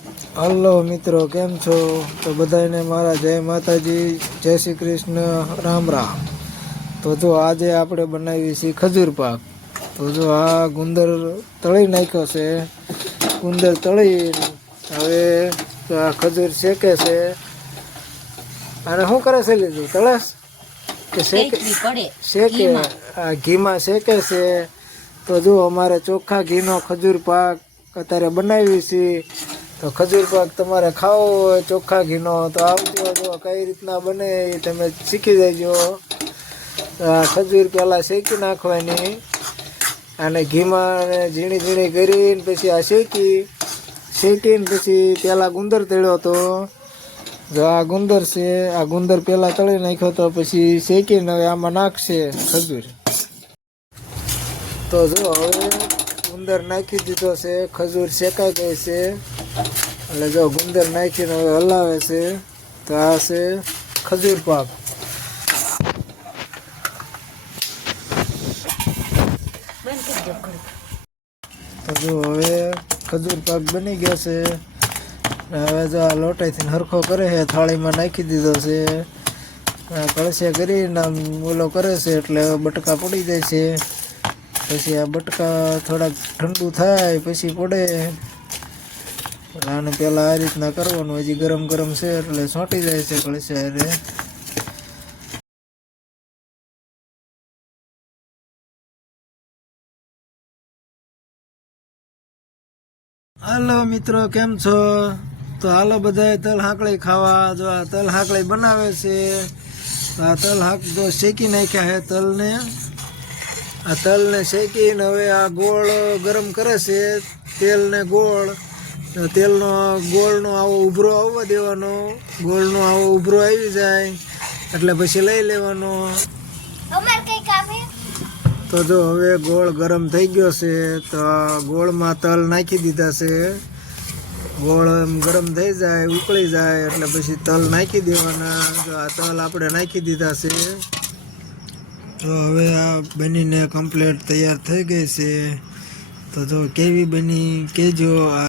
Hello મિત્રો, કેમ છો? તો બધાને મારા જય માતાજી, જય શ્રી કૃષ્ણ, રામ રામ. તો જો આજે આપણે બનાવી છે ખજૂર પાક. તો જો આ ગુંદર તળી નાખ્યો છે. ગુંદર તળી હવે આ ખજૂર શેકે છે. અને શું કરે છે? લીધું તળસ કે શેકે? શેકે આ ઘીમાં શેકે છે. તો જો અમારે ચોખ્ખા ઘીનો ખજૂર પાક અત્યારે બનાવી છે. તો ખજૂર પાક તમારે ખાવો હોય ચોખ્ખા ઘીનો તો આવજો. જો કઈ રીતના બને એ તમે શીખી જજો. ખજૂર પહેલાં શેકી નાખવાની અને ઘીમાં ઝીણી ઝીણી કરીને પછી આ શેકીને પછી પહેલાં ગુંદર તળ્યો હતો. જો આ ગુંદર છે, આ ગુંદર પહેલાં તળી નાખ્યો તો પછી શેકીને હવે આમાં નાખશે ખજૂર. તો જો હવે ગુંદર નાખી દીધો છે, ખજૂર શેકાઈ ગઈ છે. એટલે જો ગુંદર નાખીને હવે હલાવે છે. તો આ છે ખજૂર પાક. તો જો હવે ખજૂર પાક બની ગયો છે. હવે જો આ લોટાઈથી હરખો કરે છે, થાળીમાં નાખી દીધો છે. કળશે કરીને ઓલો કરે છે એટલે બટકા પડી જાય છે. પછી આ બટકા થોડાક ઠંડુ થાય પછી પડે. આને પહેલાં આ રીતના કરવાનું. હજી ગરમ ગરમ છે એટલે સોંટી જાય છે કળશે અરે. હાલો મિત્રો, કેમ છો? તો હાલો બધાએ તલ હાંકળી ખાવા. જો આ તલ હાંકળી બનાવે છે. તો આ તલ જો શેકી નાખ્યા છે તલને. આ તલને શેકીને હવે આ ગોળ ગરમ કરે છે. તેલ ને ગોળ. તેલનો ગોળનો આવો ઉભરો આવવા દેવાનો. ગોળનો આવો ઉભરો આવી જાય એટલે પછી લઈ લેવાનો. તો જો હવે ગોળ ગરમ થઈ ગયો છે. તો આ ગોળમાં તલ નાખી દીધા છે. ગોળ ગરમ થઈ જાય, ઉકળી જાય એટલે પછી તલ નાખી દેવાના. જો આ તલ આપણે નાખી દીધા છે. તો હવે આ બનીને કમ્પ્લીટ તૈયાર થઈ ગઈ છે. તો જો કેવી બની કહેજો.